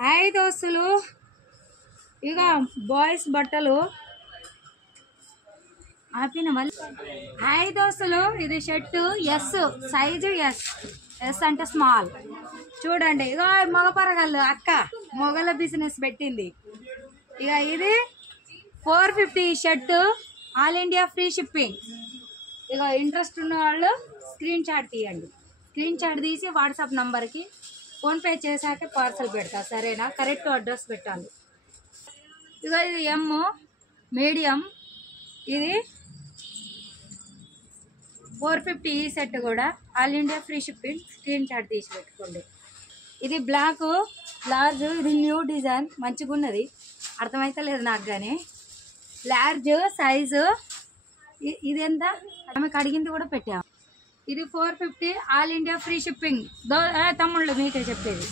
Hi దోస్తులు, ఇక boys బట్టలు ఆపిన మళ్ళీ. హాయ్ దోస్తులు, ఇది షర్టు ఎస్ సైజు, ఎస్ అంటే స్మాల్. చూడండి, ఇక మగ పరగళ్ళు అక్క మొగల బిజినెస్ పెట్టింది. ఇక ఇది 450 shirt, all India free shipping. ఇక ఇంట్రెస్ట్ ఉన్న వాళ్ళు స్క్రీన్ షాట్ తీయండి. స్క్రీన్ షాట్ తీసి వాట్సాప్ నంబర్కి ఫోన్పే చేశాక పార్సల్ పెడతా, సరేనా? కరెక్ట్ అడ్రస్ పెట్టాలి. ఇక ఇది ఎమ్ మీడియం, ఇది 450 ఈ సెట్ కూడా all India free shipping. Screen shot తీసి పెట్టుకోండి. ఇది బ్లాక్ లార్జ్, ఇది న్యూ డిజైన్, మంచిగా ఉన్నది. అర్థమైతే లేదు నాకు, కానీ లార్జ్ సైజు. ఇది ఎంత ఆమెకు అడిగింది కూడా పెట్టాము. ఇది 450 ఆల్ ఇండియా ఫ్రీ షిప్పింగ్. తమ్ముళ్ళు మీకే చెప్పేది.